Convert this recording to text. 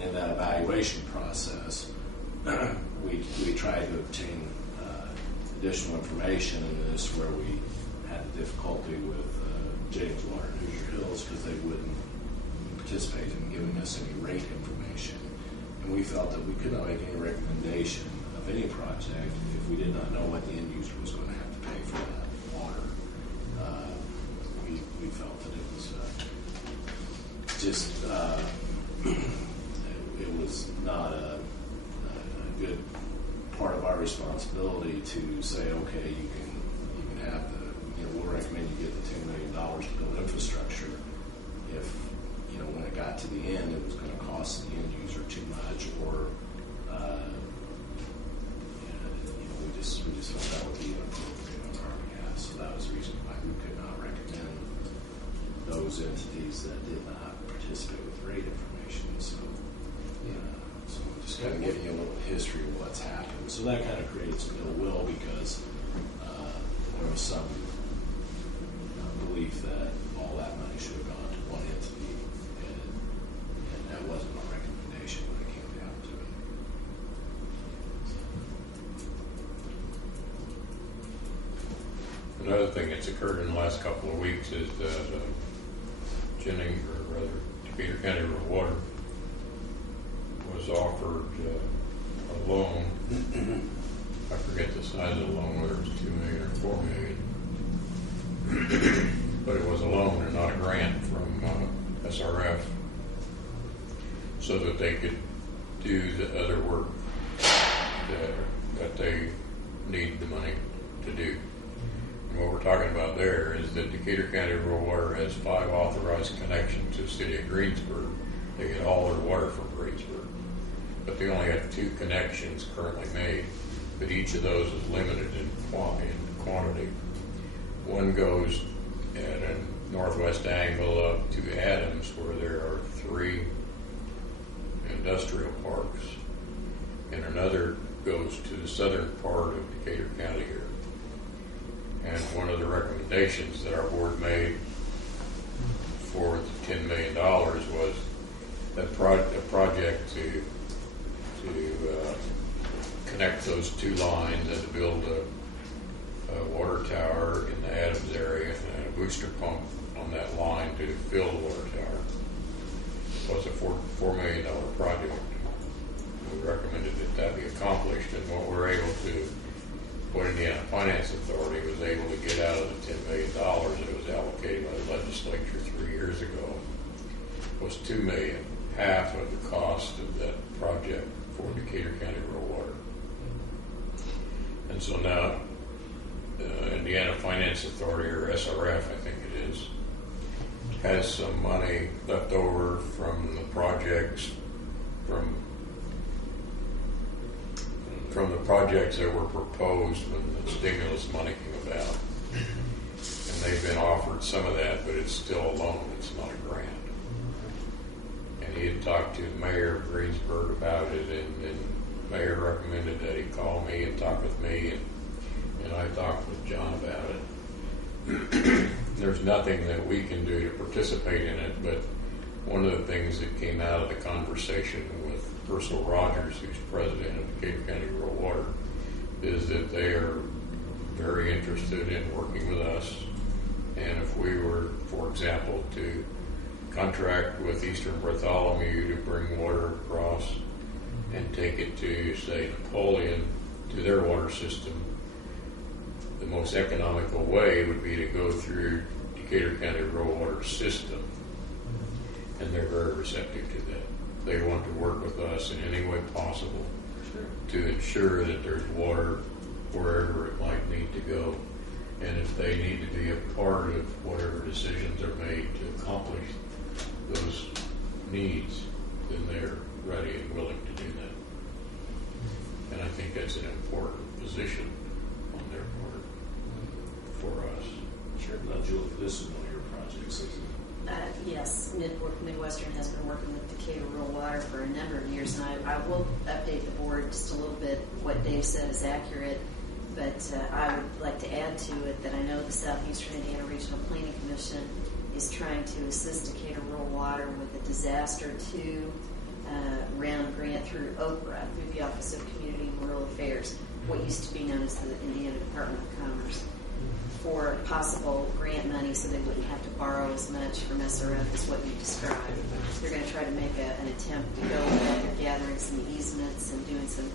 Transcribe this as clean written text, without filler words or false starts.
in that evaluation process, we tried to obtain additional information, and this is where we had the difficulty with James Water and Hoosier Hills because they wouldn't participate in giving us any rate information. And we felt that we could not make any recommendation of any project if we did not know what the end user was going to have to pay for that water. We felt that it was it was not a good part of our responsibility to say, okay, you can have we'll recommend you get the $10 million to build infrastructure if, when it got to the end, it was going to cost the end user too much, or, we just felt that would be inappropriate on our behalf. So that was the reason why we could not recommend those entities that did not participate with rate information. So, so we're just kind of giving you a little history of what's happened. So that kind of created some ill will because there was some belief that all that money should have gone to one entity, and that wasn't our recommendation when it came down to it. Another thing that's occurred in the last couple of weeks is that Jennings, or rather Decatur County Rural Water, was offered a loan. I forget the size of the loan, whether it was $2 million or $4 million. But it was a loan and not a grant from SRF, so that they could do the other work that they need the money to do. And what we're talking about there is that Decatur County Rural Water has 5 authorized connections to the city of Greensburg. They get all their water from Greensburg, but they only have 2 connections currently made, but each of those is limited in quantity. One goes at a northwest angle up to Adams, where there are 3 industrial parks, and another goes to the southern part of Decatur County here. And one of the recommendations that our board made for the $10 million was a project to connect those 2 lines and to build a water tower in the Adams area and a booster pump on that line to fill the water tower. It was a $4 million project. We recommended that be accomplished, and what we're able to, what Indiana Finance Authority was able to get out of the $10 million that was allocated by the legislature 3 years ago was $2 million, half of the cost of that project for Decatur County Rural Water. And so now Indiana Finance Authority, or SRF, I think it is, has some money left over from the projects from the projects that were proposed when the stimulus money came about. And they've been offered some of that, but it's still a loan, it's not a grant. And he had talked to the mayor of Greensburg about it, and the mayor recommended that he call me and talk with me, and I talked with John about it. There's nothing that we can do to participate in it, but one of the things that came out of the conversation with Ursula Rogers, who's president of Decatur County Rural Water, is that they are very interested in working with us. And if we were, for example, to contract with Eastern Bartholomew to bring water across and take it to, say, Napoleon, to their water system, the most economical way would be to go through Decatur County Rural Water system, and they're very receptive to that. They want to work with us in any way possible to ensure that there's water wherever it might need to go, and if they need to be a part of whatever decisions are made to accomplish those needs, then they're ready and willing to do that. And I think that's an important position on their part for us. Sure. Now, Julie, this is one of your projects, isn't it? Yes, Midwestern has been working with Decatur Rural Water for a number of years, and I will update the board just a little bit. What Dave said is accurate, but I would like to add to it that I know the Southeastern Indiana Regional Planning Commission is trying to assist Decatur Rural Water with a disaster 2 round grant through OPRA, through the Office of Community and Rural Affairs, what used to be known as the Indiana Department of Commerce, for possible grant money so they wouldn't have to borrow as much from SRF as what you described. They're going to try to make an attempt to go with that. They're gathering some easements and doing some